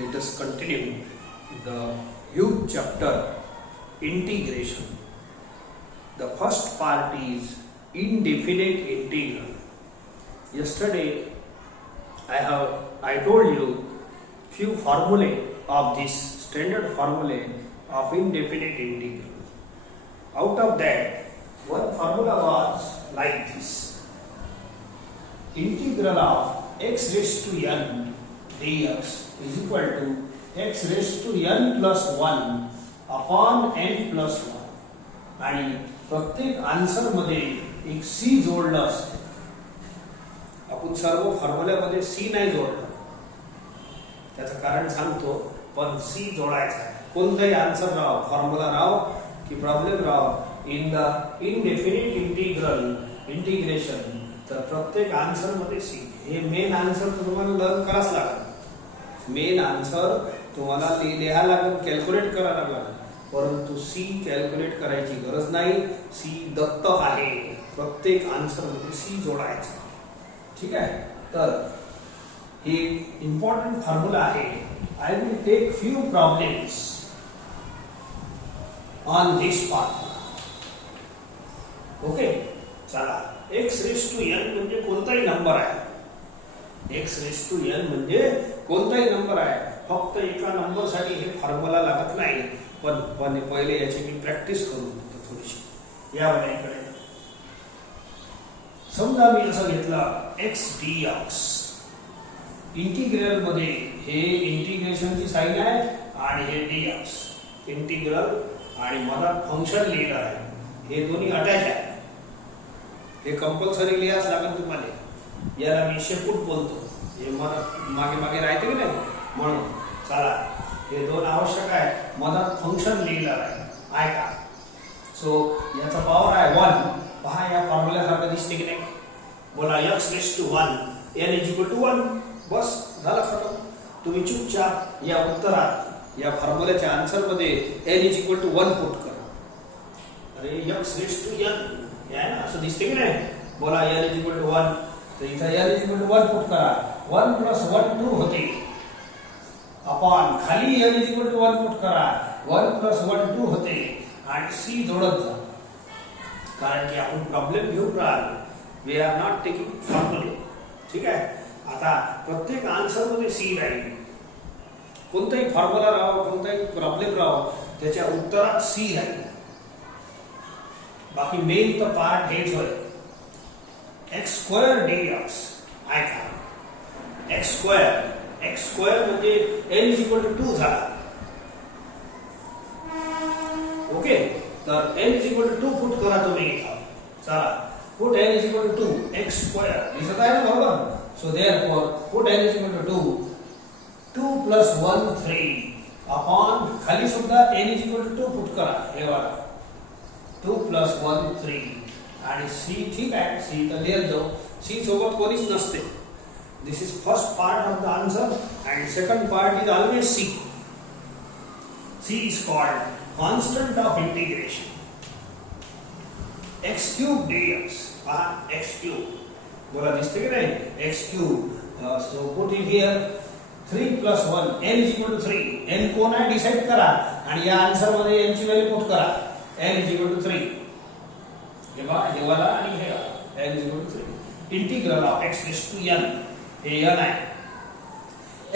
let us continue the huge chapter integration. The first part is indefinite integral. Yesterday I told you few formulae of this standard formulae of indefinite integral. Out of that, one formula was like this: integral of x raised to n dx is equal to x raised to n plus 1 upon n plus 1. आणि प्रत्येक answer मध्ये एक C जोडलं असते. आपण सर्व फॉर्म्युल्यामध्ये C नाही जोडलं, त्याचं कारण सांगतो, पण सी जोडायचा आहे. कोणताही आन्सर राव, फॉर्म्युला राव की problem Rao, in the indefinite integration, तर प्रत्येक आन्सर मध्ये सी. हे मेन आन्सर तुम्हाला लर्न करावंच लागेल. मेन आन्सर तुम्हाला लिहायला लागेल, कॅल्क्युलेट करायला लागेल, परंतु सी कॅल्क्युलेट करायची गरज नाही. सी दत्त आहे, प्रत्येक आन्सर मध्ये सी जोडायचा. ठीक आहे. तर हे इम्पॉर्टंट फॉर्म्युला आहे. I will take few problems on this part. Okay, चला. एक्स रेस टू एन म्हणजे कोणताही नंबर आहे. एक्स रेस टू एन म्हणजे कोणताही नंबर आहे. फक्त एका नंबर साठी हे फॉर्म्युला लागत नाही. पण पहिले याची मी प्रॅक्टिस करून देतो थोडीशी. या बघा इकडे, समजा मी असं घेतलं एक्स डी एक्स. इंटिग्रल मध्ये हे इंटिग्रेशनची साइन आहे आणि हे डी एक्स इंटिग्रल, आणि मला फंक्शन लिहिलं आहे. हे दोन्ही अटॅच आहे. हे कंपल्सरी लिहाच लागेल तुम्हाला. याला मी शेपूट बोलतो. हे मला मागे राहते की नाही, म्हणून चला हे दोन आवश्यक आहे. मधात फंक्शन लिहिलं आहे का. सो याचा पॉवर आहे 1. पहा, या फॉर्म्युला सारखं दिसते की नाही. बोला x raise to 1 n is equal to 1. बस झालं खतम. तुम्ही चुपचाप या उत्तरात या फॉर्म्युल्याच्या आन्सर मध्ये n is equal to 1 put करा. अरे x रेस टू n आहे ना, असं दिसते की नाही. बोला n इज इक्वल टू 1, तर इथं n is equal to 1 put करा. 1 प्लस 1 2 होते. अपॉन खाली n is equal to 1 put करा. 1 प्लस 1 2 होते आणि सी जोडत जा. कारण की आपण प्रॉब्लेम घेऊन राहिलो. We are not taking formulae. ठीक आहे. आता प्रत्येक आन्सर मध्ये सी राहील. कोणताही फॉर्म्युला राहो, कोणताही प्रॉब्लेम राहो, त्याच्या उत्तरात सी राहील. बाकी मेन तर पार्ट हेच होय. एक्स स्क्वेअर dx आहे का. एक्स स्क्वेअर म्हणजे n इज इक्वल टू 2 झाला. ओके, तर n is equal to 2 put करा तुम्ही इथं. चला, put n is equal to 2 X square दिसत आहे ना, बरोबर. So therefore put n is equal to 2 plus 1 3 upon खाली सुद्धा n is equal to 2 put करा. हे बघा 2 प्लस 1 3 आणि सी. ठीक आहे, सी तर लिहत जाऊ. सी सोबत कोणीच नसते. This is first part of the answer and second part is always C. C is called constant of integration. X cube dx. X cube. बोला दिसते की नाही, x cube. So put it here. 3 plus 1 n is equal to 3. n कोण आहे decide करा आणि या answer मध्ये n ची व्हॅल्यू पुट करा. n is equal to 3. हे बघा, हे वाला आणि हे n is equal to 3. Integral of x raised to n. हे n आहे.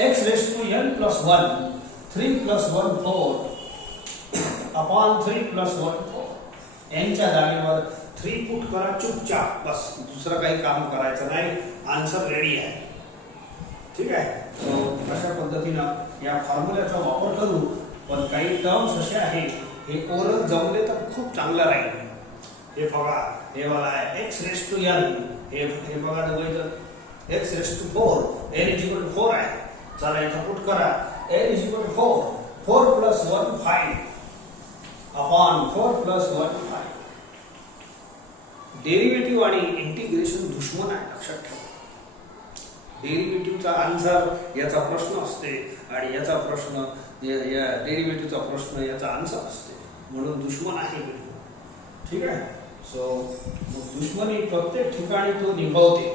x raised to n plus 1 3 plus 1 4 upon 3 plus 1 4. n च्या जागेवर 3 पुट करा चुपचाप. बस दुसरं काही काम करायचं नाही. आन्सर रेडी आहे. ठीक आहे. सो अशा पद्धतीनं या फॉर्म्युल्याचा वापर करू. पण काही टर्म्स असे आहेत, हे ओरल जमले तर खूप चांगलं राहील. हे बघा, हे वाला आहे x raised to n. हे बघा दोघांचं x raised to 4 n is equal to 4 आहे. चला इथं पुट करा. n is equal to 4 plus 1 5 upon 4 plus 1 5. Derivative आणि इंटिग्रेशन दुश्मन आहे, लक्षात ठेवा. डेरिव्हेटिव्हचा आन्सर याचा प्रश्न असते आणि याचा प्रश्न या डेरिव्हेटिव्हचा प्रश्न याचा आन्सर असते. म्हणून दुश्मन आहे. ठीक आहे. सो दुश्मनी प्रत्येक ठिकाणी तो निभावते.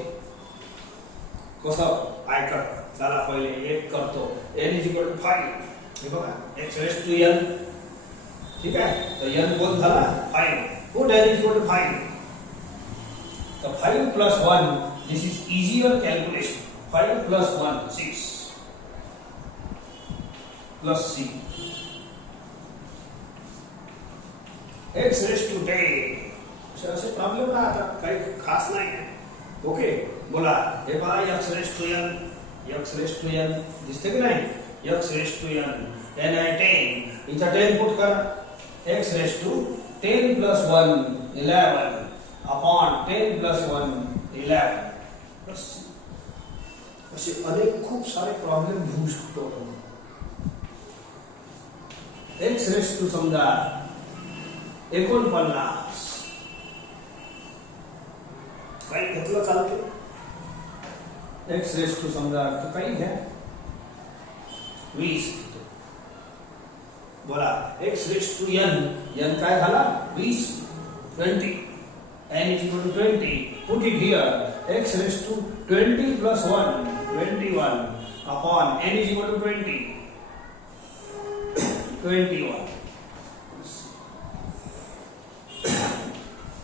कसं ऐका. चला पहिले एक करतो n इज इक्वल टू 5 हे बघा x रेस टू n ठीक आहे तर n कोण झाला 5 put n is equal to 5 तर 5 plus 1 this is easier calculation 5 plus 1 6 plus c x raise to 10 असे प्रॉब्लेम राहतात काही खास नाही आहे ओके बोला हे पहा x रेस टू n दिसते की नाही x raise to n n आहे 10 इथं 10 पुट कर x raise to 10 plus 1 11 upon 10 plus 1 11 plus असे अनेक खूप सारे प्रॉब्लेम घेऊ शकतो आपण x रेस टू समजा 49 काही घेतलं चालते x रेस टू समजा तो काही घ्या 20 बोला x रेस टू n काय झाला 20 20 n is equal to 20 put it here x raised to 20 plus 1 21 upon n is equal to 20 21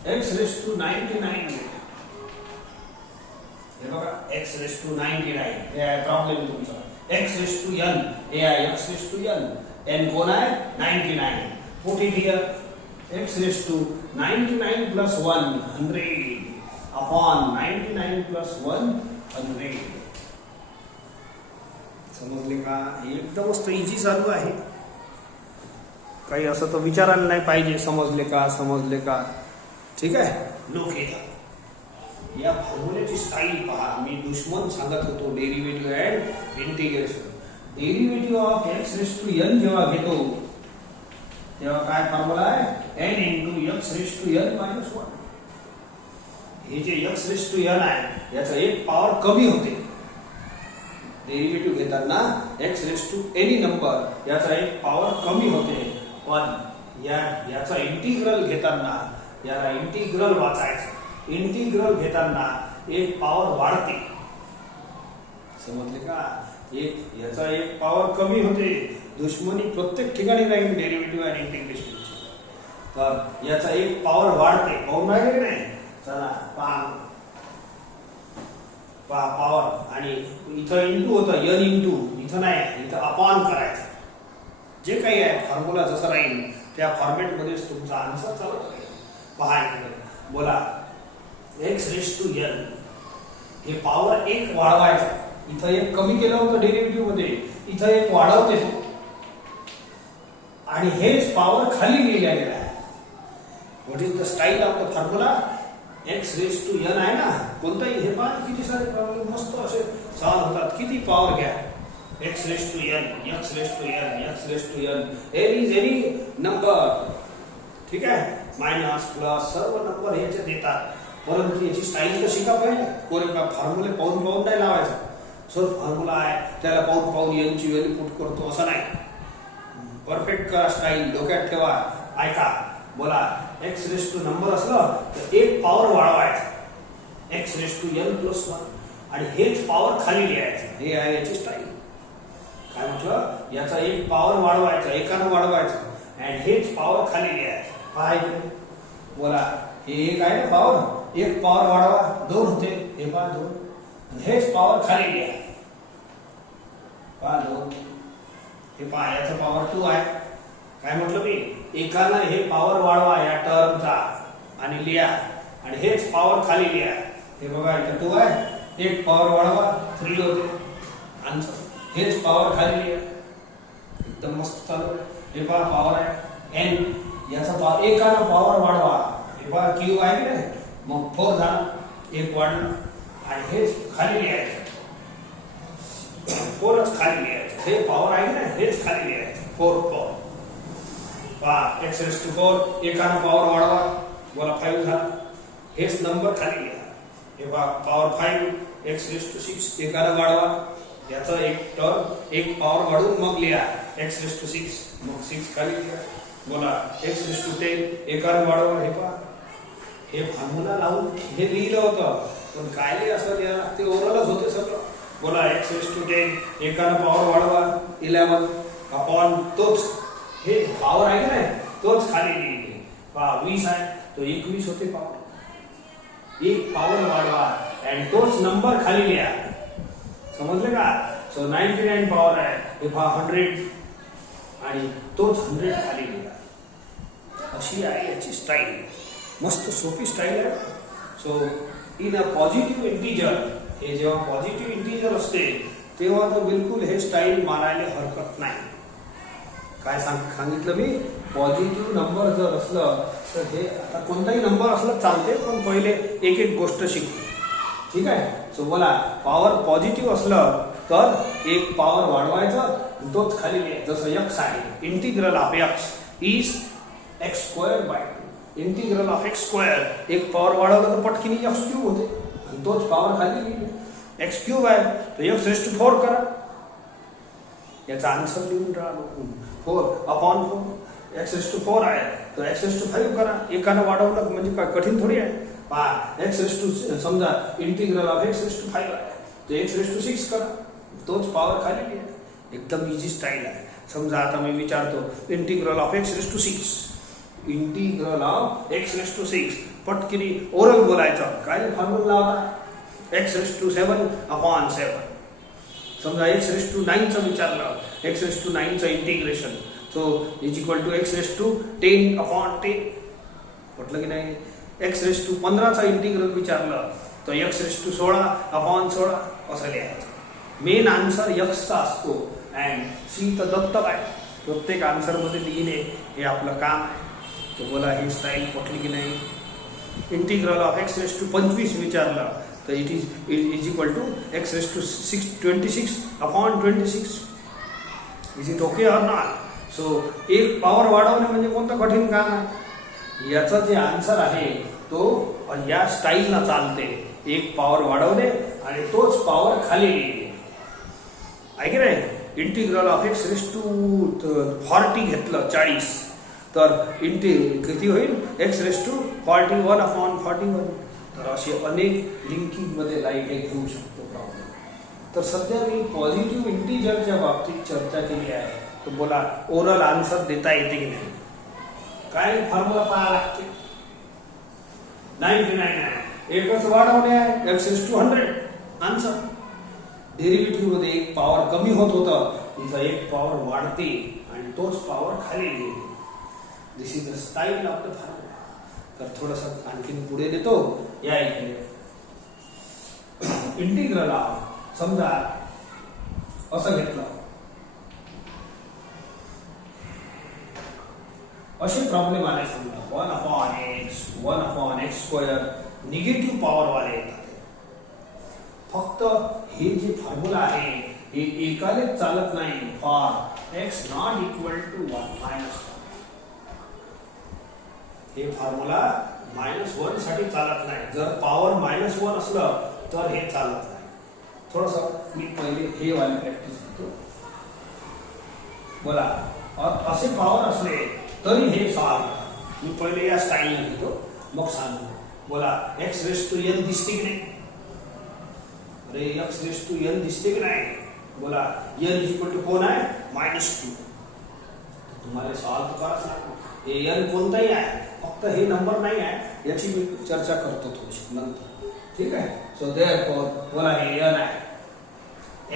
x raised to 99 हे बघा x raised to 99 हे आहे प्रॉब्लेम तुमचा x raised to n हे आहे x raised to n कोण आहे 99 put it here x raised to 99 plus 1 100 upon 99 plus 1 100 समजले का एकदमच इजी चालू आहे काही असं तो विचारायला नाही पाहिजे समजले का ठीक आहे लोक येतात या फॉर्म्युल्याची स्टाईल पहा मी दुश्मन सांगत होतो derivative and integration derivative of x raise to n जेव्हा घेतो तेव्हा काय फॉर्म्युला आहे n into x raise to n minus 1 हे जे x रेस टू n आहे याचा एक पॉवर कमी होते डेरिव्हेटिव्ह घेताना x raise to any number याचा एक पॉवर कमी होते पण याचा इंटिग्रल घेताना याला इंटिग्रल वाचायचं इंटिग्रल घेताना एक पॉवर वाढते समजले का एक याचा एक पॉवर कमी होते दुश्मनी प्रत्येक ठिकाणी राहील डेरिव्हेटिव्ह आणि इंटिग्रेशनची तर याचा एक पॉवर वाढते पाहून राहिले की नाही चला पॉवर आणि इथं इंटू होतं n इंटू इथं नाही इथं अपॉन करायचं जे काही आहे फॉर्म्युला जसं राहील त्या फॉर्मॅट मध्येच तुमचा आन्सर चालू राहील पहा इकडे बोला x रेस टू n हे पॉवर एक वाढवायचं इथं एक कमी केलं होतं डेरिव्हेटिव्ह मध्ये इथं एक वाढवते आणि हेच पॉवर खाली लिहिला गेला आहे what is the style of the formula x raise to n आहे ना कोणताही हे पहा किती सारे प्रॉब्लेम मस्त असे सॉल्व होतात किती पॉवर घ्या x raise to n x raise to n x raise to n any number ठीक आहे मायनस प्लस सर्व नंबर याचे देतात परंतु याची स्टाईल तर शिका पाहिजे कोणी का फॉर्म्युले पाहून नाही लावायचा सर फॉर्म्युला आहे त्याला पाहून n ची व्हॅल्यू पुट करतो असं नाही परफेक्ट करा स्टाईल डोक्यात ठेवा ऐका बोला x रेस टू नंबर असलं तर एक पॉवर वाढवायचा x raise to n plus 1 आणि हेच पॉवर खाली लिहायचं हे आहे याची स्टाईल काय म्हटलं याचा एक पॉवर वाढवायचा एकानं वाढवायचं आणि हेच पॉवर खाली लिहायचं पहा इकडे बोला हे एक आहे ना पॉवर एक पॉवर वाढवा 2 होते हे पहा 2 आणि हेच पॉवर खाली लिहा पहा 2 हे पहा याचा पॉवर 2 आहे काय म्हटलं मी एकानं हे पॉवर वाढवा या टर्मचा आणि लिहा आणि हेच पॉवर खाली लिहा हे बघा इथं 2 आहे एक पॉवर वाढवा 3 होते आन्सर हेच पॉवर खाली लिहा एकदम मस्त चालू हे पहा पॉवर आहे n याचा पॉवर एकानं पॉवर वाढवा हे पहा q आहे की नाही मग 4 झाला एक वाढलं आणि हेच खाली लिहायचं 4च खाली लिहायचं हे पॉवर आहे की नाही हेच खाली लिहायचं 4 पॉवर पहा x रेस टू 4 एकानं पॉवर वाढवा बोला 5 झाला हेच नंबर खाली लिहा हे पहा पॉवर 5 x रेस टू 6 एकानं वाढवा याचा एक टर्म एक पॉवर वाढून मग लिहा x रेस टू 6 मग 6 खाली लिहा बोला x रेस टू 10 एकानं वाढवा हे पहा हे फॉर्म्युला लावून हे लिहिलं होतं पण काय असं लिहा ते ओरलच होते सगळं बोला x⁻10 एकानं पॉवर वाढवा 11 अपॉन तोच हे पॉवर आहे की नाही तोच खाली लिहिले 20 आहे तो 21 होते पॉवर एक पॉवर वाढवा आणि तोच नंबर खाली लिहा समजले का सो 99 पॉवर आहे हे 100 आणि तोच 100 खाली लिहा अशी आहे याची स्टाईल मस्त सोपी स्टाईल आहे so in a positive integer हे जेव्हा पॉझिटिव्ह इंटिजर असते तेव्हा तर बिलकुल हे स्टाईल मारायला हरकत नाही काय सांगितलं मी पॉझिटिव्ह नंबर जर असलं तर हे आता कोणताही नंबर असलं चालते पण पहिले एक एक गोष्ट शिकू ठीक आहे सो बोला पॉवर पॉझिटिव्ह असलं तर एक पॉवर वाढवायचं तोच खाली जसं x आहे integral of x is x²/2 integral of x² एक पॉवर वाढवलं तर पटकीने x³ होते आणि तोच पॉवर खाली लिहिले x³ आहे तर x⁴ करा याचा आन्सर लिहून राहिलो 4/4 x⁴ आहे तर x⁵ करा एकानं वाढवलं म्हणजे काय कठीण थोडी आहे समजा इंटिग्रल ऑफ x⁵ आहे तर x⁶ करा तोच पॉवर खाली लिहा एकदम इझी स्टाईल आहे समजा आता मी विचारतो integral of x⁶ integral of x⁶ पटकिनी ओरल बोलायचं काय फॉर्म्युला लावता x⁷ समजा x⁹ चं विचारलं x⁹ चं integration so is equal to x⁻10/10 म्हटलं की नाही x⁻15 चं इंटिग्रल विचारलं तर x⁻16/16 असं लिहायचं मेन आन्सर x चा असतो अँड सी तर दत्तक आहे प्रत्येक आन्सर मध्ये लिहिणे हे आपलं काम आहे तो बोला ही स्टाईल पटली की नाही इंटिग्रल ऑफ x⁻25 विचारलं तर it is equal to x⁻26/26 is it okay or not so एक पॉवर वाढवणे म्हणजे कोणतं कठीण काम आहे याचा जे आन्सर आहे तो या स्टाईलला चालते एक पॉवर वाढवणे आणि तोच पॉवर खाली लिहिणे आहे की नाही इंटिग्रल ऑफ x⁻40 घेतलं 40 तर किती होईल x⁻41/41 तर असे अनेक लिंकिंग मध्ये लाईट घेऊ शकतो प्रॉब्लेम तर सध्या मी पॉझिटिव्ह इंटिजरच्या बाबतीत चर्चा केली आहे तर बोला ओरल आन्सर देता येते की नाही काय फॉर्म्युला पाहावा लागते 99 आहे एकच वाढवणे आहे x⁻100 आन्सर डेरिव्हेटिव्ह मध्ये एक पॉवर कमी होत होतं इथं एक पॉवर वाढते आणि तोच पॉवर खाली येते this is the style of the formula तर थोडंसं आणखीन पुढे देतो या इकडे इंटिग्रल ऑफ समजा असं घेतलं असे प्रॉब्लेम आले समजा 1/x 1/x² निगेटिव्ह पॉवर वाले येतात फक्त हे जे फॉर्म्युला आहे हे एकालेच चालत नाही for x not equal to 1 हे फॉर्म्युला -1 साठी चालत नाही जर पॉवर -1 असलं तर हे चालत नाही थोडंसं मी पहिले हे वाले प्रॅक्टिस करतो बोला असे पॉवर असले तरी हे सॉल्व मी पहिले या स्टाईलने घेतो मग सांगतो बोला x⁻n दिसते की नाही अरे x⁻n दिसते की नाही बोला n इक्वल टू कोण आहे -2 तुम्हाला सॉल्व करायचं लागतो हे n कोणताही आहे फक्त हे नंबर नाही आहे याची मी चर्चा करतो थोडीशी नंतर ठीक आहे सो देअरफॉर बोला हे n आहे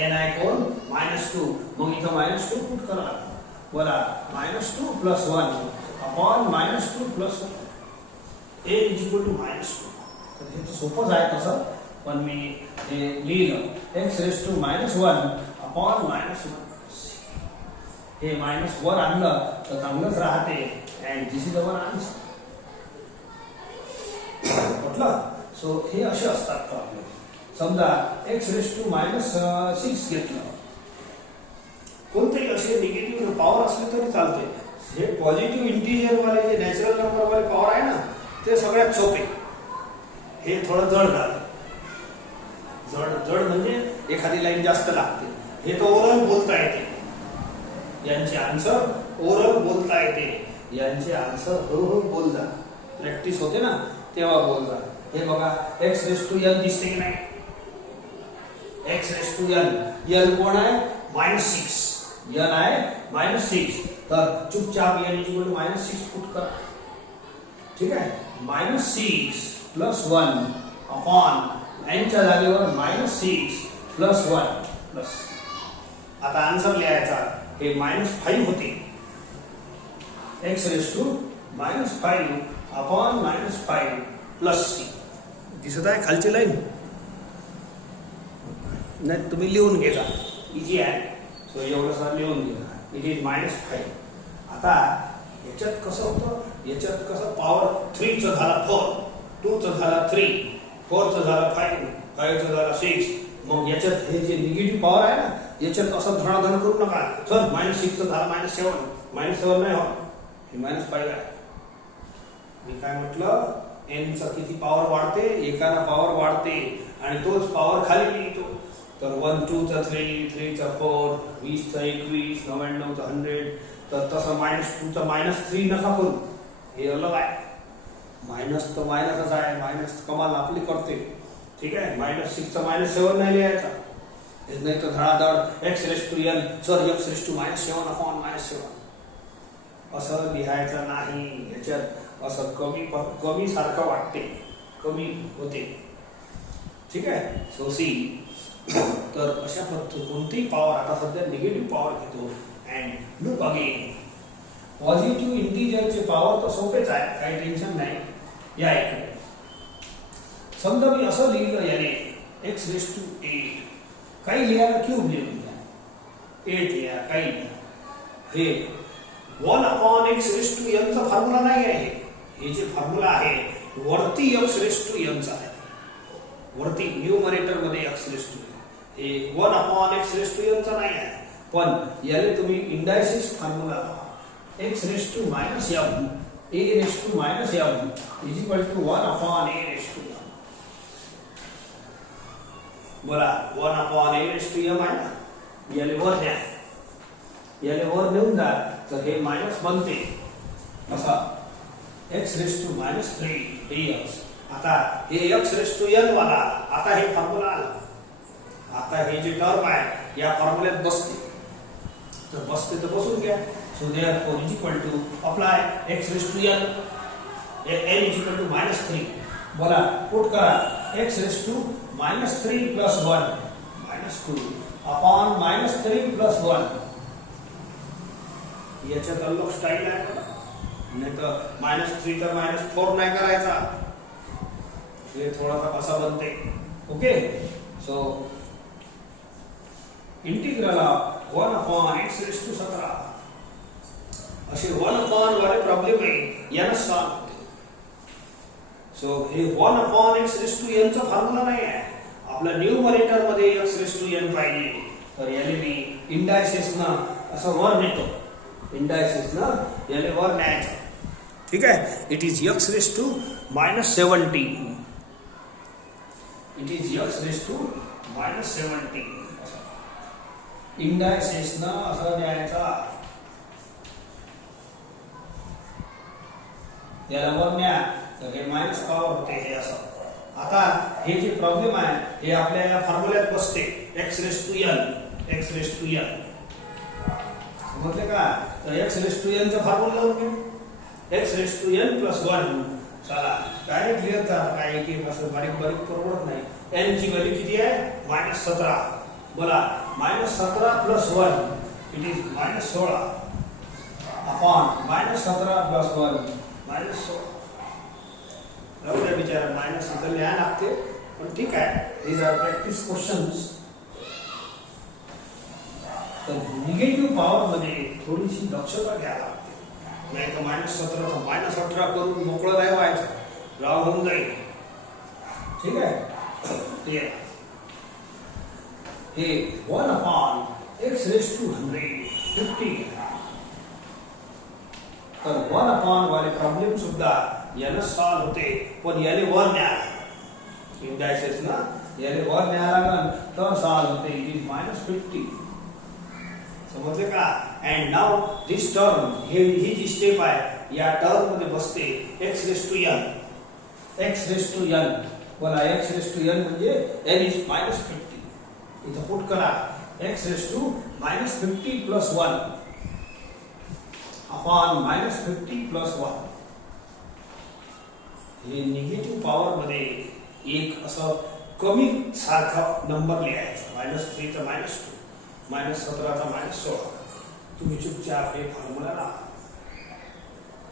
n आहे कोण -2 मग इथं -2 पुट करा बोला -2 + 1 upon -2 + 1 a is equal to -2 तर हे तर सोपंच आहे तसं पण मी हे लिहिलं x⁻1 अपॉन -1 हे -1 आणलं तर चांगलंच राहते and this is our answer म्हटलं सो हे असे असतात प्रॉब्लेम समजा x⁻6 घेतलं कोणतेही असे निगेटिव्ह पॉवर असले तरी चालते हे पॉझिटिव्ह इंटिजर वाले जे नॅचरल नंबर वाले पॉवर आहे ना ते सगळ्यात सोपे हे थोडं जड झालं जड म्हणजे एखादी लाईन जास्त लागते हे तर ओरल बोलता येते यांचे आन्सर ओरल बोलता येते यांचे आन्सर हळूहळू बोल जा प्रॅक्टिस होते ना तेव्हा बोल जा हे बघा x⁻n दिसते की नाही X raise to N. N कोण आहे -6. एन आहे -6. तर चुपचाप एन इक्वल टू -6 पुट करा. ठीक आहे. -6 प्लस 1 अपॉन एनच्या जागेवर -6 प्लस 1 प्लस. आता आन्सर लिहायचा. हे -5 होते. X raise to -5 upon -5 plus C. दिसत आहे खालची लाईन. नाही तुम्ही लिहून घ्या. इजी आहे. सो एवढं लिहून घ्या. It is -5. आता याच्यात कसं होतं. याच्यात कसं पॉवर 3 चं झाला 4, 2 चं झाला 3, 4 चं झाला 5, 5 चं झाला 6. मग याच्यात हे जे निगेटिव्ह पॉवर आहे ना याच्यात असं धनाधन करू नका. सर -6 चं झालं -7. -7 नाही होत. हे -5 आहे. मी काय म्हटलं एन चा किती पॉवर वाढते. एकाला पॉवर वाढते आणि तोच पॉवर खाली येतो. तर 1 2 चा 3, 3 चा 4, 20 चा 21, 99 चा 100. तर तसं -2 चा -3 नका करू. हे अलग आहे. मायनस तर मायनसच आहे. मायनस कमाल आपली करते. ठीक आहे. -6 चा -7 नाही लिहायचा. नाही तर धडाधड x raise to n. Sir x raise to -7 upon -7 असं लिहायचं नाही. याच्यात असं कमी सारखं वाटते. कमी होते. ठीक आहे. So see. तर अशा पद्धतीने कोणतीही पॉवर आता सध्या निगेटिव्ह पॉवर घेतो. And look again. पॉझिटिव्ह इंटिजरचे पॉवर तर सोपेच आहे. काही टेन्शन नाही. या इकडे समजा मी असं लिहिलं याने एक्स रेस टू 8. काही लिहायला क्यूब लिहून घ्या. 8 लिहा. काही लिहा. हे 1 upon X raise to N चा फॉर्म्युला नाही आहे. हे जे फॉर्म्युला आहे वरती एक्स रेस टू एन चा आहे. वरती न्यूमरेटर मध्ये एक्स रेस टू. हे 1 upon X raise to N चा नाही आहे. पण याले तुम्ही इंडायसिस फॉर्म्युला लावा. X raise to -m a raise to -m is equal to 1 upon a raise to m. बोला 1 upon a raise to m आहे ना. याले वर न्या. याले वर नेऊन जा. तर हे मायनस बनते. असा x रेस टू -3 dx. आता हे x रेस टू n वाला आता हे फॉर्म्युला आला. आता हे जे टर्म आहे या फॉर्म्युल्यात बसते. तर बसते तर बसून घ्या. So therefore is equal to apply x raise to n. n is equal to -3. बोला पुट करा. x raise to -3 plus 1 -2 upon -3 plus 1. याच्यात अलग स्टाईल आहे का. नाही तर -3 तर -4 नाही करायचा. हे थोडासा कसा बनते. Okay. So integral of 1 upon x raise to 17 असे 1 अपॉन वाले प्रॉब्लेम आहे यानं सॉल्व होते. सो हे 1 upon x raise to n चा फॉर्म्युला नाही आहे. आपल्या न्यूमरेटर मध्ये x रेस टू n पाहिजे. तर याने मी इंडायसेस ना असं वर नेतो. इंडायसेस ना याने वर न्यायचं. ठीक आहे. It is x raise to -17. It is x raise to -17. Indices ना असं न्यायचा. याला वर न्या. तर हे मायनस पॉवर होते. हे असं. आता हे जे प्रॉब्लेम आहे हे आपल्या या फॉर्म्युल्यात बसते. x raise to n. x raise to n समजले का. तर x रेस टू n चा फॉर्म्युला लावून घ्या. x raise to n plus 1. चला डायरेक्ट लिहत जा. काय एक असं बारीक बारीक परवडत नाही. n ची व्हॅल्यू किती आहे -17. बोला -17 plus 1 it is -16 upon -17 plus 1 -16. बिचारा मायनस इथं लिहायला लागते. पण ठीक आहे. These are practice questions. तर निगेटिव्ह पॉवर मध्ये थोडीशी दक्षता घ्यायला लागते. नाही तर -17 -18 करून मोकळं नाही व्हायचं. राव होऊन जाईल. ठीक आहे. हे 1 अपॉन x रेस टू 150. तर 1 अपॉन वाले प्रॉब्लेम सुद्धा याला सॉल्व होते. पण याले वर न्या. इंडायसेस ना याले वर न्या लागल तर सॉल्व होते. It is -50. समजले का. अँड नाउ दिस टर्म ही जी स्टेप आहे या टर्म मध्ये बसते x raise to n. x raise to n. बोला x रेस टू n म्हणजे n इज -50. इथं पुट करा x raise to -50 plus 1 upon -50 plus 1. हे निगेटिव्ह पॉवर मध्ये एक असं कमी सारखा नंबर लिहायचा. -3 चा -2, -17 चा -16. तुम्ही चुपचाप हे फॉर्म्युला लावा.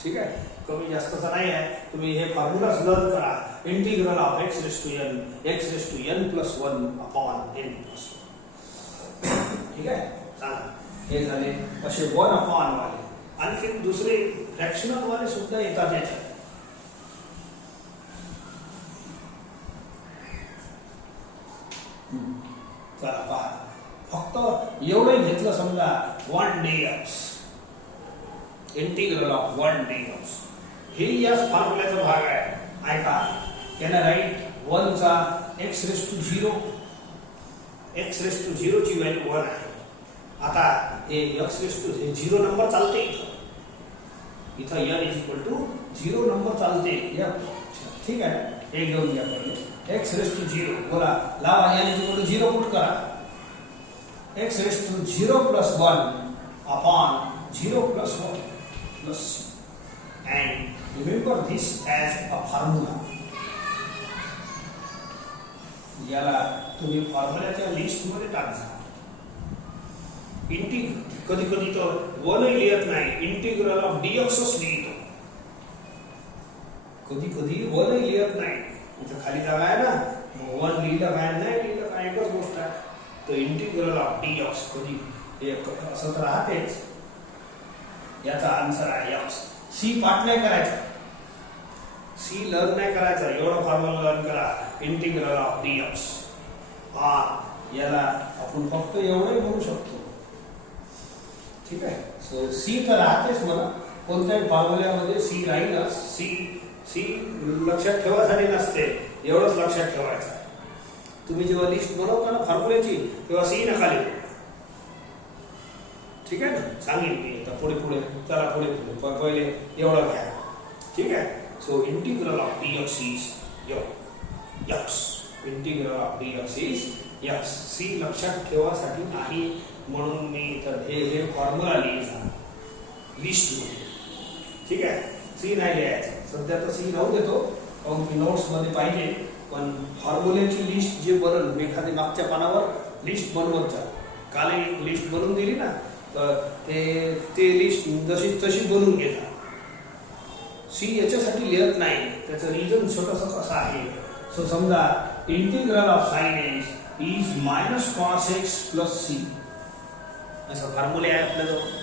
ठीक आहे, कमी जास्तचा नाही आहे. तुम्ही हे फॉर्म्युला लर्न करा. Integral of x raise to n plus 1 upon n plus 1. ठीक आहे, सांगा. हे झाले असे 1 अपॉन वाले. आणखी दुसरे फ्रॅक्शनल वाले सुद्धा येतात याच्यात. चला पहा, फक्त एवढं घेतलं समजा 1 dx, इंटिग्रल ऑफ 1 dx. हे या फॉर्म्युल्याचा भाग आहे. ऐका, त्याला राईट 1 चा x raise to 0, x raise to 0 ची व्हॅल्यू 1 आहे. आता हे x रेस टू 0 नंबर चालते इथं n is equal to 0 number चालते. ठीक आहे, हे घेऊन घ्या पहिले. x रेस टू 0 बोला, लावा n is equal to 0 put करा. x raise to 0 plus 1 upon 0 plus 1 plus c. And remember this as a formula. याला तुम्ही फॉर्म्युलाच्या लिस्ट मध्ये टाका. कधी कधी तर 1 लिहित नाही, इंटिग्रल ऑफ dx लिहितो. कधी कधी 1 लिहित नाही. इथं खाली जागा आहे ना, 1 लिहिलं काय नाही लिहिलं काय एकच गोष्ट आहे. तर इंटिग्रल ऑफ dx कधी असं तर राहतेच. याचा आन्सर आहे x. सी पाठ नाही करायचा, सी लर्न नाही करायचा. एवढा फॉर्म्युला लर्न करा, इंटिग्रल ऑफ dx. याला आपण फक्त एवढे म्हणू शकतो. ठीक आहे, सो सी तर राहतेच. मला कोणत्याही फॉर्म्युल्यामध्ये सी राहीलच. सी लक्षात ठेवायसाठी नसते, एवढंच लक्षात ठेवायचं. तुम्ही जेव्हा लिस्ट बनवता ना फॉर्म्युल्याची, तेव्हा सी नका लिहू. ठीक आहे ना, सांगेन मी आता पुढे पुढे. चला पुढे पुढे, पहिले एवढं घ्या. ठीक आहे, so integral of dx is x. Integral of dx is x. C लक्षात ठेवासाठी नाही म्हणून मी तर हे फॉर्म्युला लिहिला लिस्ट मध्ये. ठीक आहे, सी नाही लिहायचं सध्या, तर सी राहू देतो कारण की नोट्स मध्ये पाहिजे. पण फॉर्म्युल्याची लिस्ट जे बनल, एखादी मागच्या पानावर लिस्ट बनवत जा. काल एक लिस्ट बनवून दिली ना, तर ते लिस्ट जशी तशी बनवून घेता. सी याच्यासाठी लिहत नाही, त्याचं रिझन छोटंसं कसं आहे. सो समजा integral of sine X is minus cos X plus C, असं फॉर्म्युला आहे आपल्याजवळ.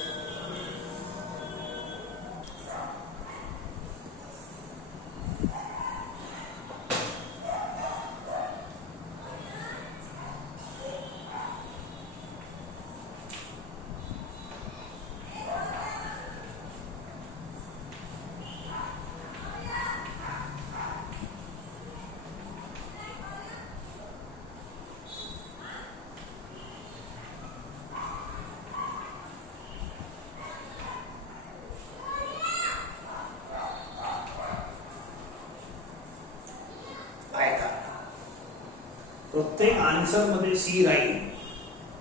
प्रत्येक आन्सर मध्ये सी राहील,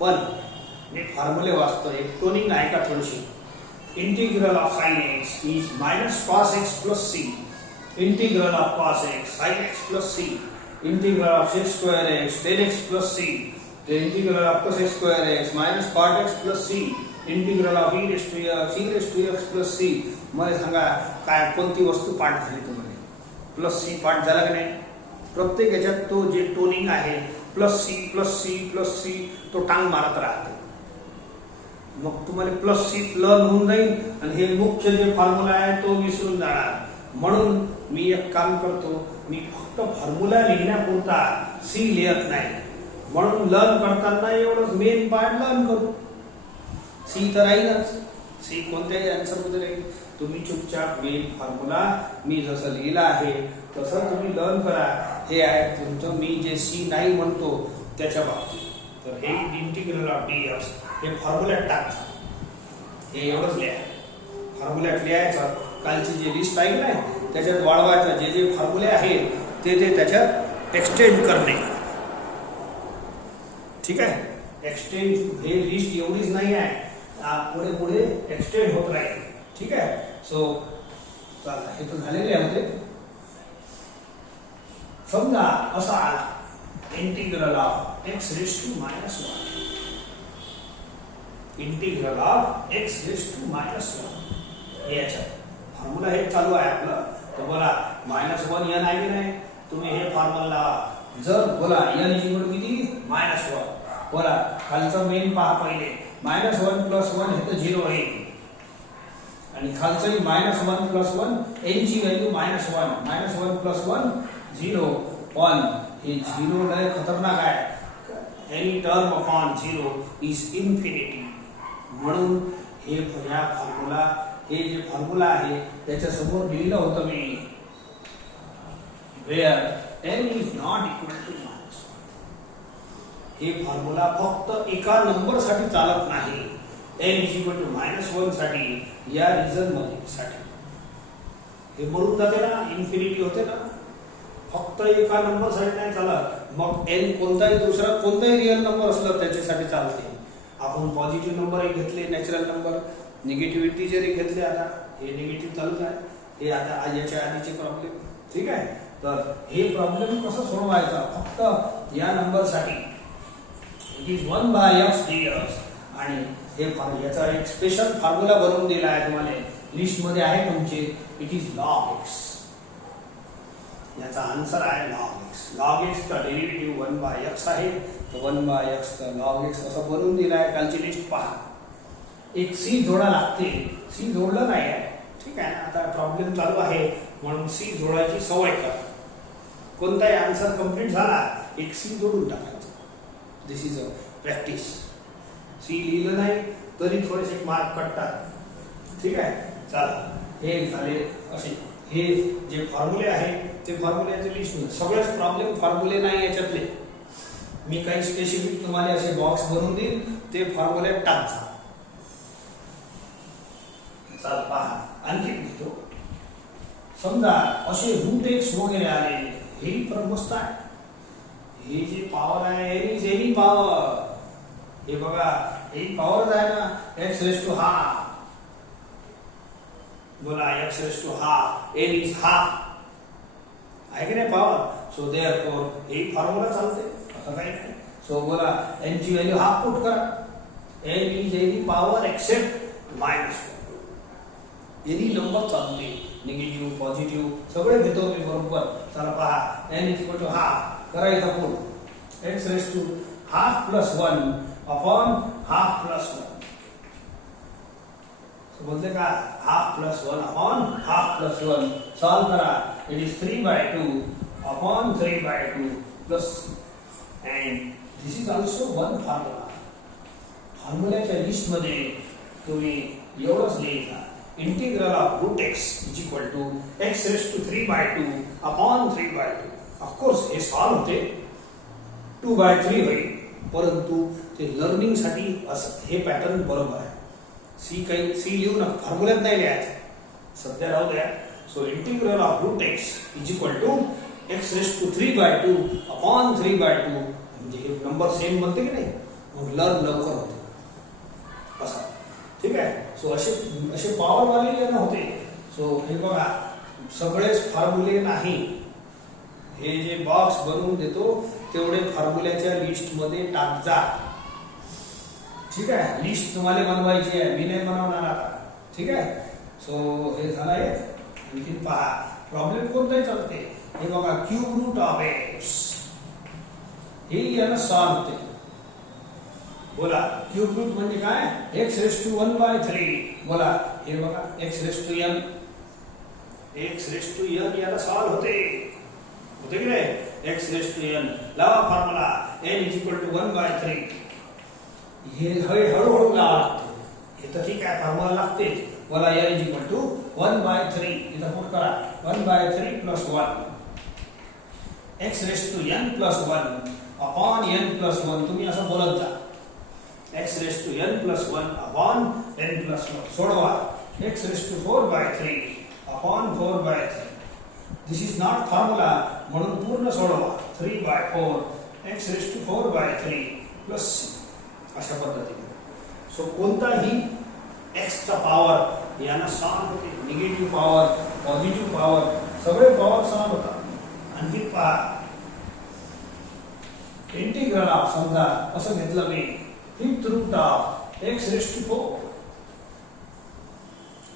पण मी फॉर्म्युले वाचतो. एक टोनिंग आहे का थोडीशी. Integral of sine X is minus cos X plus C. Integral of cos X sine X plus C. Integral of sec square X tan X plus C. Integral of cosec square X minus cot X plus C. Integral of E raise to X plus C. मला सांगा काय कोणती वस्तू पाठ झाली तुम्हाला? Plus C पाठ झाला की नाही? प्रत्येक याच्यात तो जे टोनिंग आहे plus C plus C plus C, तो टांग मारत राहते. मग तुम्हाला प्लस सी लर्न होऊन जाईल आणि हे मुख्य जे फॉर्म्युला आहे तो विसरून जाणार. म्हणून मी एक काम करतो, मी फक्त फॉर्म्युला लिहिण्यापुरता सी लिहत नाही. म्हणून लर्न करताना एवढंच मेन पार्ट लर्न करू. सी तर राहीलच, सी कोणत्याही आन्सर मध्ये राहील. तुम्ही चुपचाप मेन फॉर्म्युला मी जसं लिहिला आहे तसं तुम्ही लर्न करा. हे आहे तुमचं, मी जे सी नाही म्हणतो त्याच्या बाबतीत. तर हे इंटिग्रल ऑफ dx हे फॉर्म्युल्यात टाका. हे एवढंच लिहा, फॉर्म्युल्यात लिहायचं. कालची जे लिस्ट आहे नाही त्याच्यात वाढवायचं. जे जे फॉर्म्युले आहेत ते त्याच्यात एक्सटेंड करणे. ठीक आहे. एक्सटेंड हे लिस्ट एवढीच नाही आहे, पुढे पुढे एक्सटेंड होत राहील. ठीक आहे. सो चला हे तर झालेले होते. समजा असा आला integral of x raise to minus 1, integral of x raise to minus 1. याच्या फॉर्म्युला हे चालू आहे आपलं. तर बोला -1 n आहे की नाही, तुम्ही हे फॉर्म्युला लावा. जर बोला n किती -1, बोला खालचं मेन पहा पहिले. -1 + 1 हे तर 0 आहे आणि खालचंही -1 + 1 n ची व्हॅल्यू -1 -1 + 1 0 1. हे 0 लय खतरनाक आहे. Any term upon 0 is infinity. म्हणून हे ह्या फॉर्म्युला, हे जे फॉर्म्युला आहे त्याच्या समोर लिहिलं होतं मी, where n is not equal to -1. हे फॉर्म्युला फक्त एका नंबर साठी चालत नाही. n इज इक्वल टू -1 साठी, या रिजन मध्ये साठी हे मरून जाते ना, इन्फिनिटी होते ना. फक्त एका नंबर साठी नाही चालत. मग n कोणताही दुसरा कोणताही रिअल नंबर असला त्याच्यासाठी चालते. आपण पॉझिटिव्ह नंबर घेतले, नॅचरल नंबर, निगेटिव्ह इंटिजर घेतले. आता हे निगेटिव्ह चालूच आहे. हे आता याच्या आधीचे प्रॉब्लेम. ठीक आहे. तर हे प्रॉब्लेम कसं सोडवायचा, फक्त या नंबर साठी इट इज 1/x dx. आणि हे याचा एक स्पेशल फॉर्म्युला बनवून दिला आहे तुम्हाला, लिस्ट मध्ये आहे तुमचे. It is log x. याचा आन्सर आहे log x. log x चा डेरिव्हेटिव्ह 1/x आहे. तर 1/x चा log x असं बनवून दिला आहे. कालची लिस्ट पहा. एक c जोडा लागते, c जोडलं नाही आहे. ठीक आहे. आता प्रॉब्लेम चालू आहे म्हणून c जोडायची सवय करा. कोणताही आन्सर कंप्लीट झाला एक c जोडून टाकायचं. दिस इज अ प्रॅक्टिस. c लिहिलं नाही तरी थोडेसे मार्क कटतात. ठीक आहे. चला हे झाले असे. हे जे फॉर्म्युले आहे ते फॉर्म्युल्याचे लिस्ट. सगळेच प्रॉब्लेम फॉर्म्युले नाही याच्यातले. मी काही स्पेसिफिक तुम्हाला असे बॉक्स बनवून देईन, ते फॉर्म्युल्यात टाकजा. चला पहा आणखी घेतो. समजा असे √x वगैरे आले, हे पण मस्त आहे. हे जे पॉवर आहे एनी पॉवर, हे बघा ही पॉवरच आहे ना, x रेज टू हाफ. बोला x raise to half, n is half आहे की नाही पॉवर. सो देयरफॉर हे फॉर्म्युला चालते, असं काही नाही. सो बोला n ची व्हॅल्यू हाफ पुट करा. n is any power except -1. Any number चालते, निगेटिव्ह पॉझिटिव्ह सगळे घेतो मी बरोबर. चला पहा n is equal to half करायचा put. x raise to half + 1 upon half + 1. बोलते का हाफ + 1 अपॉन हाफ + 1 सॉल्व करा. It is 3/2 upon 3/2 plus, and this is also one formula. फॉर्म्युल्याच्या लिस्ट मध्ये तुम्ही एवढंच लिहिता, integral of √x is equal to x raise to 3/2 upon 3/2. Of course हे solve होते 2/3 होईल, परंतु ते लर्निंग साठी असं हे पॅटर्न बरोबर आहे. सी लिहू नका, फॉर्म्युल्यात नाही लिहायचं, सध्या राहू द्या. So integral of √x is equal to x raise to 3/2 upon 3/2. म्हणजे हे नंबर सेम बनते की नाही, मग लर्न लवकर होते असं. ठीक आहे. सो असे पॉवर वाले होते. सो हे बघा सगळेच फॉर्म्युले नाही. हे जे बॉक्स बनवून देतो तेवढे फॉर्म्युल्याच्या लिस्ट मध्ये टाकजा. ठीक आहे. लिस्ट तुम्हाला बनवायची आहे, मी नाही बनवणार आता. ठीक आहे. सो हे झालं आहे. आणखी पहा प्रॉब्लेम कोणताही चालते. हे बघा क्यूब रूट ऑफ x, हे याला सॉल्व होते. बोला क्यूब रूट म्हणजे काय, x रेज टू 1/3. बोला हे बघा x raise to n, x raise to n याला सॉल्व होते की नाही. x रेज टू n लावा formula, n is equal to 1/3. हे हळूहळू लावा लागते. हे तर ठीक आहे, फॉर्म्युला लागते. बोला n इज इक्वल टू 1/3 इथं पुट करा. 1/3 + 1 x raise to n + 1 upon n + 1. तुम्ही असं बोलत जा, x raise to n + 1 upon n + 1. सोडवा x raise to 4/3 upon 4/3. This is not formula, म्हणून पूर्ण सोडवा. 3/4 x raise to 4/3 plus C अशा पद्धतीने. सो कोणताही एक्सचा पॉवर यांना सॉल्व होते. निगेटिव्ह पॉवर, पॉझिटिव्ह पॉवर, सगळे पॉवर सॉल्व होतात. आणखी पहा, इंटिग्रल ऑफ समजा असं घेतलं मी fifth root of x raise to 4.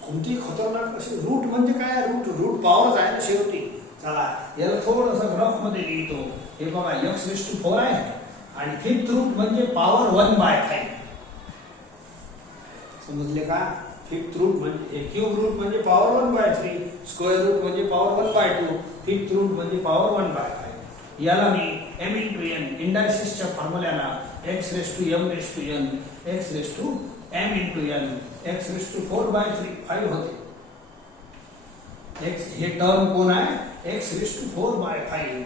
कोणती खतरनाक अशी रूट म्हणजे काय, रूट पॉवरच आहे ना शेवटी. चला याला थोडंसं ग्राफ मध्ये लिहितो. हे बघा एक्स रेस टू 4 आहे आणि फिफ्थ रूट म्हणजे पॉवर 1/5. समजले का? फिफ्थ रूट म्हणजे क्यूब रूट म्हणजे पॉवर 1/3, स्क्वेअर रूट म्हणजे पॉवर 1/2, फिफ्थ रूट म्हणजे पॉवर 1/5. याला मी m into n इंडायसिसच्या फॉर्म्युल्याला x raise to m raise to n x raise to m into n x raise to 4/3 5 होते. x हे टर्म कोण आहे? x raise to 4/5.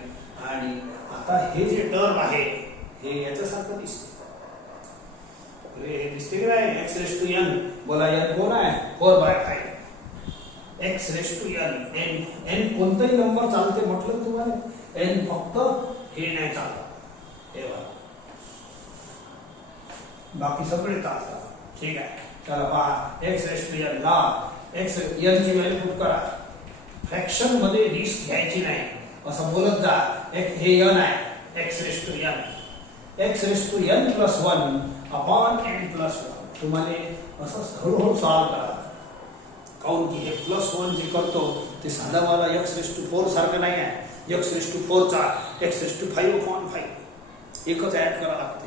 आणि आता हे जे टर्म आहे हे याच्यासारखं दिसते. हे दिसते की नाही? x raise to n. बोला n कोण आहे? 4/5. x raise to n. n कोणताही नंबर चालते म्हटलं तुम्हाला. n फक्त हे नाही चालत, हे बघा बाकी सगळे चालतात. ठीक आहे. चला पहा, x रेस टू n ला x n ची व्हॅल्यू पुट करा. फ्रॅक्शन मध्ये रिस्क घ्यायची नाही असं बोलत जा. हे n आहे x raise to n. x raise to n plus 1 upon n plus 1. तुम्हाला असं हळूहळू सॉल्व करा. काऊन की हे प्लस 1 जे करतो ते साधा वाला x रेस टू 4 सारखं नाही आहे. x रेस टू 4 चा x रेस टू 5/5 एकच ऍड करावं लागते.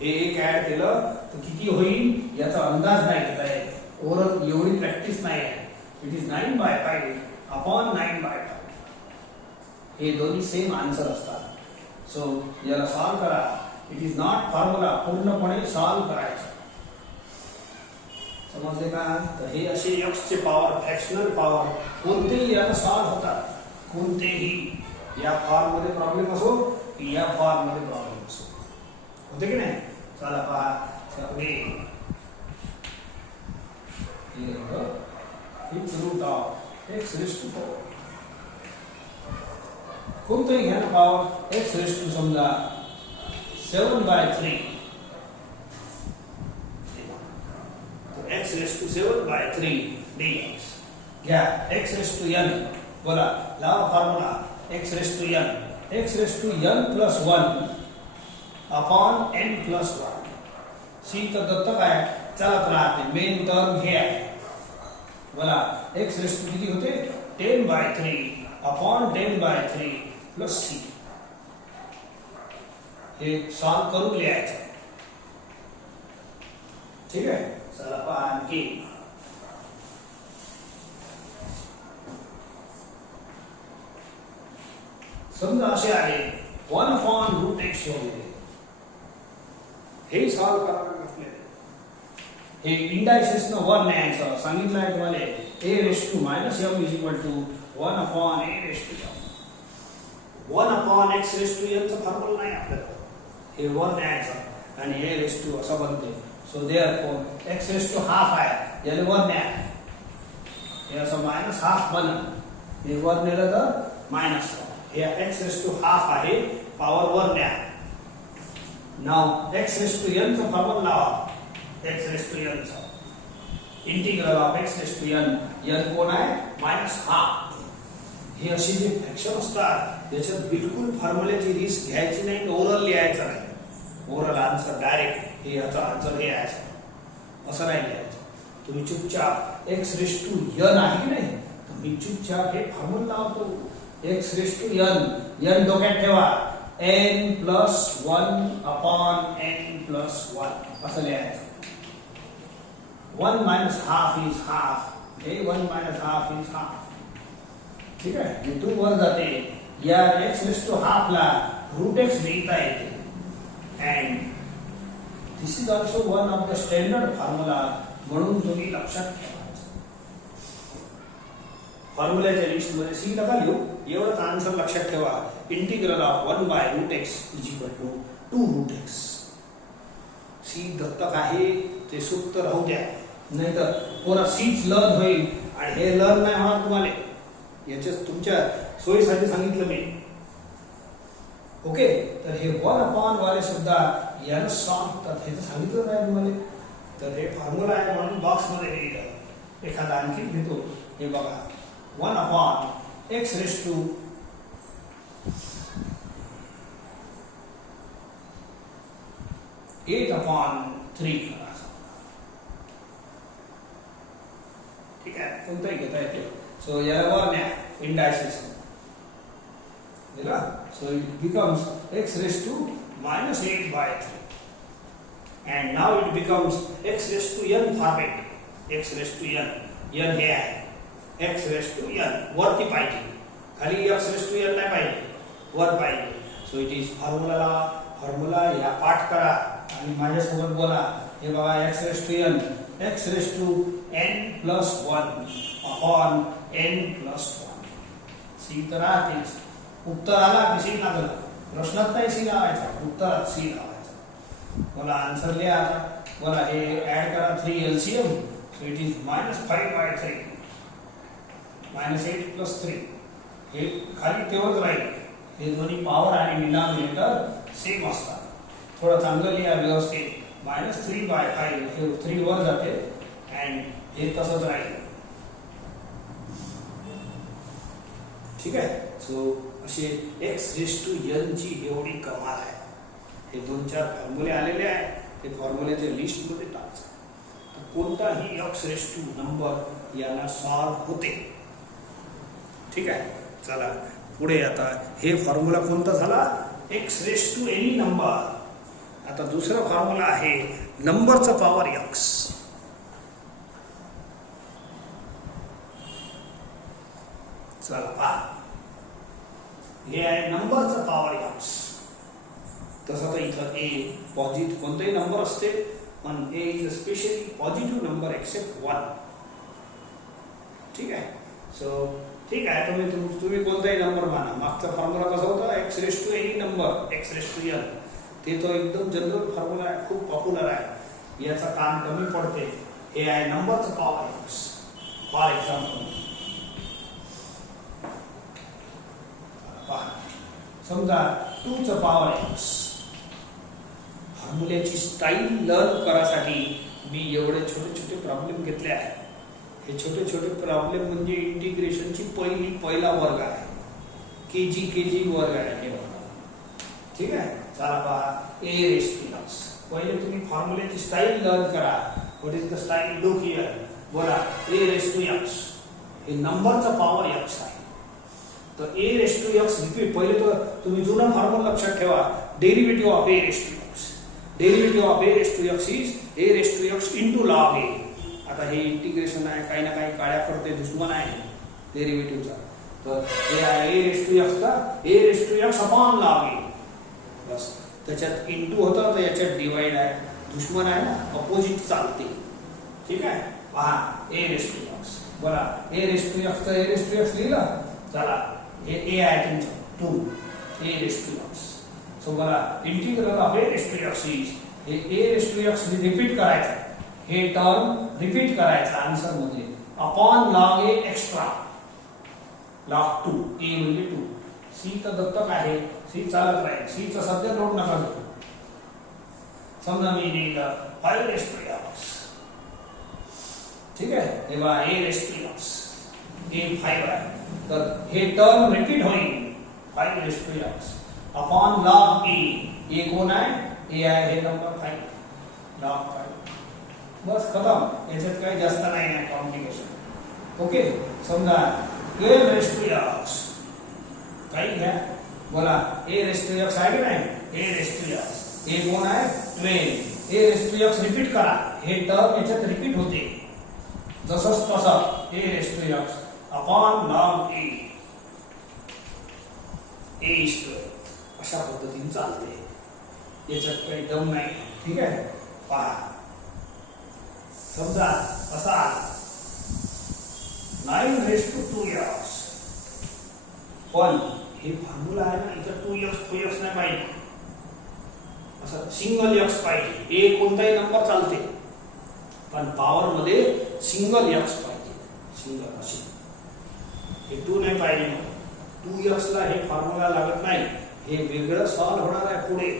हे एक ऍड केलं तर किती होईल याचा अंदाज नाही घेता येत. ओरल एवढी प्रॅक्टिस नाही आहे. It is 9/5 upon 9/5. हे दोन्ही सेम आन्सर असतात. सो याला सॉल्व करा. इट इज नॉट फॉर्म्युला, पूर्णपणे सॉल्व करायचं. समजले का? तर हे असे x चे पॉवर, फ्रॅक्शनल पॉवर कोणतेही याला सॉल्व होतात. कोणतेही या फॉर्म मध्ये प्रॉब्लेम असो की या फॉर्म मध्ये प्रॉब्लेम असो, होते की नाही? चला पहा, fifth root of x raise to 4. कोणतंही घ्या ना पॉवर. एक्स रेस टू समजा 7/3. एक्स रेस टू 7/3 dx घ्या. एक्स रेस टू n बोला, लावा formula x raise to n plus 1 upon n plus 1. C तर दत्तक आहे, चालत राहते. मेन टर्म हे आहे. बोला x रेस टू किती होते? 10/3 अपॉन 10/3 प्लस c. हे सॉल्व करून लिहायचं. ठीक आहे. चला पहा आणखी. समजा असे आहे 1/√x वगैरे. हे सॉल्व करावं लागेल. हे इंडायसिस न वर न्यायचं सांगितलं आहे तुम्हाला. a raise to minus m is equal to 1/a raise to m. 1/x raise to n चा फॉर्म्युला नाही आपल्याला. हे वर न्यायचं आणि a रेस टू असं बनते. So therefore x raise to half आहे, याला वर न्या. हे असं मायनस हाफ बनल. हे वर नेलं तर मायनस. हे x रेस टू हाफ आहे, पॉवर वर न्या. Now x raise to n चा फॉर्म्युला लावा. x रेस टू n चा integral of x raise to n. n कोण आहे? Minus half. हे अशी जे फ्रॅक्शन असतात त्याच्यात बिलकुल फॉर्म्युल्याची रिस्क घ्यायची नाही. ओरल लिहायचं नाही. ओरल आन्सर डायरेक्ट हे याचा आन्सर हे आहे असं नाही लिहायचं. तुम्ही चुपचाप x रेस टू n आहे की नाही, तुम्ही चुपचाप हे फॉर्म्युला लावतो. x रेस टू n डोक्यात ठेवा. n plus 1 upon n plus 1 असं लिहायचं. 1 मायनस हाफ इज हाफ. हे 1 मायनस हाफ इज हाफ. ठीक आहे. हे 2 वर जाते. या x रेस टू हाफ ला √x लिहिता येते. And this is also one of the standard formula. म्हणून तुम्ही लक्षात ठेवायचं. फॉर्म्युल्याच्या लिस्ट मध्ये सी नका लिहू, एवढंच आन्सर लक्षात ठेवा. Integral of 1/√x is equal to 2√x. C दत्तक आहे ते सुप्त राहू द्या, नाहीतर पुरा सीच लर्न होईल आणि हे लर्न नाही होणार तुम्हाला. याच्या तुमच्या सोयीसाठी सांगितलं मी. ओके, तर हे 1/, वाले सुद्धा यानं सांगतात, हे तर सांगितलं नाही तुम्हाला. तर हे फॉर्म्युला आहे म्हणून बॉक्समध्ये लिहिलं. एखादा आणखी घेतो, हे बघा 1/x raised to 8/3. ठीक आहे, कोणताही घेता येते. सो याला वर न्या इंडायसेस दिला. So it becomes x raised to -8/3 and now it becomes x raised to n format. x raised to n, n हे आहे x raised to n, वरती पाहिजे, खाली x raised to n नाही पाहिजे, वर पाहिजे. सो इट इज फॉर्म्युला या पाठ करा आणि माझ्यासोबत बोला. हे बघा x raised to n, x raised to n+1 upon n+1. C तर राहतेच. उत्तर आला की सी लागलं, प्रश्नात नाही सी लावायचा, उत्तरात सी लावायचा. मला आन्सर लिहा आता. मला हे ऍड करा 3 LCM. So it is -5/3 -8 + 3. हे खाली तेवढंच राहील. हे दोन्ही पॉवर आणि डिनॉमिनेटर सेम असतात. थोडं चांगलं लिहा व्यवस्थित. -3/5 हे 3 वर जाते अँड हे तसंच राहील. ठीक आहे. सो असे x raised to n ची एवढी कमाल आहे. हे 2-4 फॉर्म्युले आलेले आहे, ते फॉर्म्युलेच्या लिस्ट मध्ये टाकायचं. कोणताही x raised to नंबर याला सॉल्व होते. ठीक आहे. चला पुढे. आता हे फॉर्म्युला कोणता झाला? x raised to any number. आता दुसरा फॉर्म्युला आहे नंबरचा पॉवर x. चला पहा, हे आहे नंबरचा पॉवर x. तसं तर इथं a पॉझिटिव्ह कोणताही नंबर असते, पण a is a specially positive number except 1. ठीक आहे. सो ठीक आहे, तुम्ही कोणताही नंबर माना. मागचा फॉर्म्युला कसा होता? x raised to any number, x raised to n. ते तो एकदम जनरल फॉर्म्युला आहे, खूप पॉप्युलर आहे. याचं काम कमी पडते. हे आहे नंबरचा पॉवर x. फॉर एक्झाम्पल समजा 2चा पॉवर x. फॉर्म्युल्याची स्टाईल लर्न करासाठी मी एवढे छोटे छोटे प्रॉब्लेम घेतले आहेत. हे छोटे छोटे प्रॉब्लेम म्हणजे इंटिग्रेशनची पहिला वर्ग आहे. केजी वर्ग आहे हे वर्ग. ठीक आहे. चला पहा, a raised to x. पहिले तुम्ही फॉर्म्युल्याची स्टाईल लर्न करा. What is the style? Look here. बोला a raised to x. हे नंबरचा पॉवर x आहे. तर a raised to x repeat. पहिले तो तुम्ही जुना फॉर्म्युला लक्षात ठेवा. Derivative of a raised to x. Derivative of a raised to x is a raised to x into log a. आता हे इंटिग्रेशन आहे, काही ना काही काळ्या करते, दुश्मन आहे डेरिव्हेटिव्हचा. तर हे आहे a raised to x चा a raised to x upon log a. बस. त्याच्यात इंटू होतं तर याच्यात डिवाइड आहे. दुश्मन आहे ना, अपोजिट चालते. ठीक आहे. पहा a raised to x. बोला a raised to x चा a raised to x लिहिलं. चला हे a आहे तुमचं 2 a raised to x. So बोला integral of a raised to x is, हे a raised to x repeat करायचं. हे टर्म रिपीट करायचं आन्सर मध्ये upon log a extra log 2. a म्हणजे 2. सी तर दत्तक आहे, सी चालत राहील. सी चा सध्या लोड नका घेऊ. समजा मी लिहिलं 5 raised to x. ठीक आहे. तेव्हा a raised to x a 5 आहे. तर हे टर्म रिपीट होईल 5 raised to x upon log a. a कोण आहे? a आहे हे नंबर 5 लॉग 5. बस खतम. याच्यात काही जास्त नाही आहे कॉम्प्लिकेशन. ओके. समजा 12 raised to x. काही घ्या. बोला a raised to x आहे की नाही? a raised to x. a कोण आहे? 12. a raised to x repeat करा. हे टर्म याच्यात रिपीट होते जसंच तसं. a raised to x upon log a. a is 12. अशा पद्धतीने चालते. याच्यात काही दम नाही. ठीक आहे. पहा समजा असा 9 raised to 2x. पण हे फॉर्म्युला आहे ना, इथं 2x नाही पाहिजे. असं सिंगल x पाहिजे. a कोणताही नंबर चालते, पण पॉवर मध्ये सिंगल x पाहिजे. सिंगल अशी. हे 2 नाही पाहिजे. 2x ला हे फॉर्म्युला लागत नाही. हे वेगळं सॉल्व्ह होणार आहे पुढे,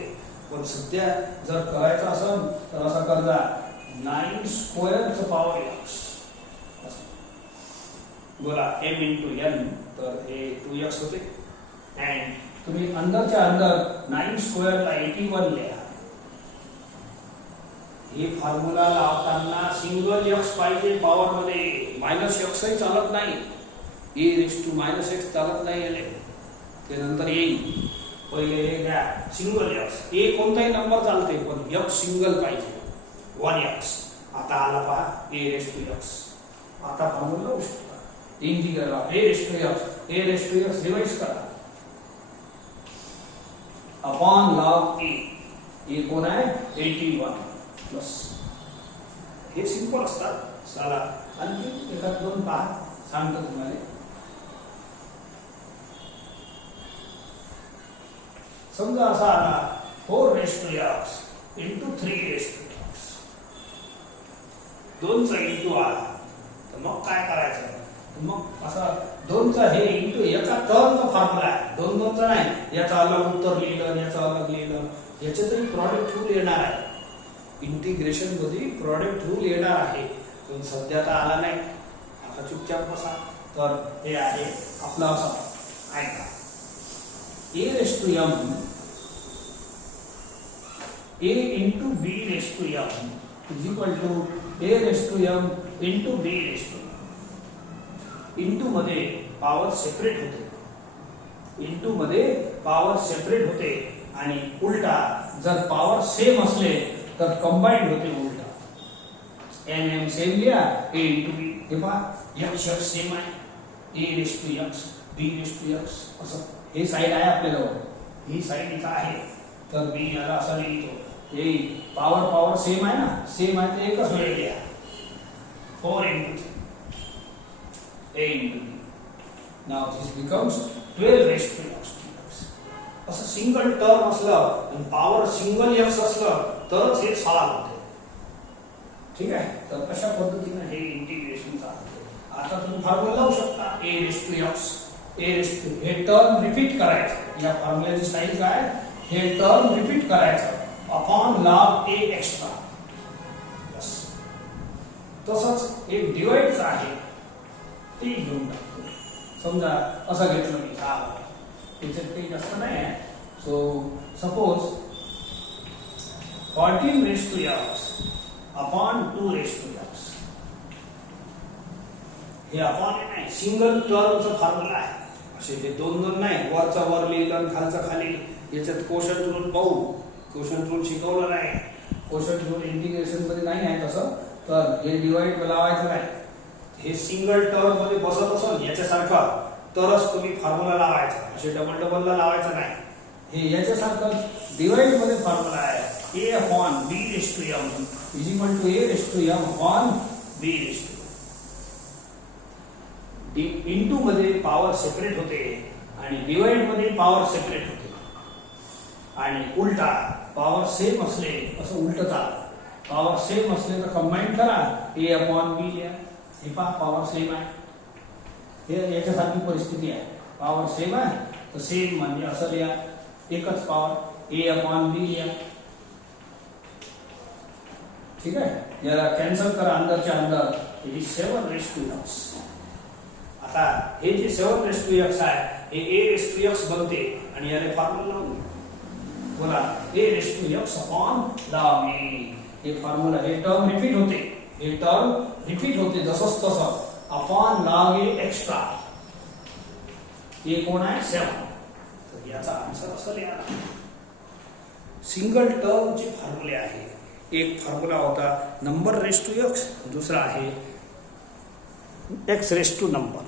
पण सध्या जर करायचं असेल तर असं करजा 9 स्क्वेअरचं पॉवर x बोला m into n, तर हे 2x होते अँड तुम्ही अंदरच्या अंदर 9 स्क्वेअरला 81 लिहा. हे फॉर्म्युला लावताना सिंगल x पाहिजे पॉवर मध्ये, मायनस x ही चालत नाही, e⁻⁻x चालत नाही याले, ते नंतर येईल. पहिले हे घ्या सिंगल x, ए कोणताही नंबर चालते पण x सिंगल पाहिजे 1x. आता आला पहा e⁻x. आता फॉर्म्युला लावू शकता इंटिग्रल ऑफ e⁻x रिवाइज करा अपॉन लॉग ए कोण आहे 81 प्लस. हे सिंपल असतात. चला आणखी एखाद दोन पहा, सांगतो तुम्हाला. समजा असा आला 4x into 3x, 2चा इंटू आला तर मग काय करायचं, मग असा 2चा हे इंटू एका टर्मचा फॉर्म्युला आहे, 2 2चा नाही, याचा अलग उत्तर लिहिलं, याचा अलग लिहिलं, याचे तरी प्रॉडक्ट रूल येणार आहे. इंटिग्रेशन मध्ये प्रॉडक्ट रूल येणार आहे, पण सध्या तर आला नाही. आता चुपचाप बसा. तर हे आहे आपलं असं ऐका a⁻m a into b⁻m is equal to a⁻m into b⁻m. Into मध्ये पॉवर सेपरेट होते, इंटू मध्ये पॉवर सेपरेट होते आणि उलटा जर पॉवर सेम असले तर कंबाइंड होते उलटा. एन एम सेम लिहा, a into b. हे पहा x सेम आहे, a⁻x b⁻x असं हे साइड आहे आपल्याजवळ, ही साइड इथं आहे, तर मी याला असं लिहितो. हे पॉवर सेम आहे ना, सेम आहे तर एकच वेळ लिहा 4 into a into b. Now this becomes 12x. असं सिंगल टर्म असलं आणि पॉवर सिंगल x असलं तरच हे सॉल्व्ह होते. ठीक आहे, तर अशा पद्धतीने हे इंटिग्रेशन चालते. आता तुम्ही फॉर्म्युला लावू शकता a⁻x. हे टर्म रिपीट करायचं, या फॉर्म्युल्याची स्टाईल काय, हे टर्म रिपीट करायचं अपॉन लॉग a एक्स्ट्रा. तसंच एक डिवाइडचं आहे ते घेऊन टाकतो. समजा असं घेतलं मी 6, त्याच्यात काही जास्त नाही आहे. So suppose 14x upon 2x. हे अपॉन नाही, सिंगल टर्मचा फॉर्म्युला आहे. असे हे 2 2 नाही, वरचा वर लिहिलं आणि खालचा खाली. याच्यात कोशंट रूल पाहू, कोशंट रूल शिकवलं नाही, कोशंट रूल इंटिग्रेशन मध्ये नाही आहे तसं. तर हे डिवाइड लावायचं नाही, हे सिंगल टर्म मध्ये बसत असेल याच्यासारखं तरच तुम्ही फॉर्म्युला लावायचा, असे डबल ला लावायचं नाही. हे याच्यासारखं डिवाइड मध्ये फॉर्म्युला आहे a upon b⁻m is equal to a⁻m upon b⁻m. Into मध्ये पॉवर सेपरेट होते आणि डिवाइड मध्ये पॉवर सेपरेट होते, आणि उलटा पॉवर सेम असले असं उलट चालतं. पॉवर सेम असले तर कंबाईन करा, a upon b लिहा. हे पहा पॉवर सेम आहे, हे याच्यासारखी परिस्थिती आहे. पॉवर सेम आहे तर सेम म्हणजे असं लिहा, एकच पॉवर a upon b लिहा. ठीक आहे, याला कॅन्सल करा अंदरच्या अंदर. हे 7x. आता हे जे 7x आहे हे a⁻x बनते आणि याला फॉर्म्युला लावून बोला a⁻x अपॉन log a. हे फॉर्म्युला, हे टर्म रिपीट होते, हे टर्म रिपीट होते जसंच तसं अपॉन log a एक्स्ट्रा. हे कोण आहे 7. तर याचा आन्सर असं लिहा. सिंगल टर्मचे फॉर्म्युले आहे. एक फॉर्म्युला होता नंबर रेस टू x, दुसरा आहे x रेस टू नंबर.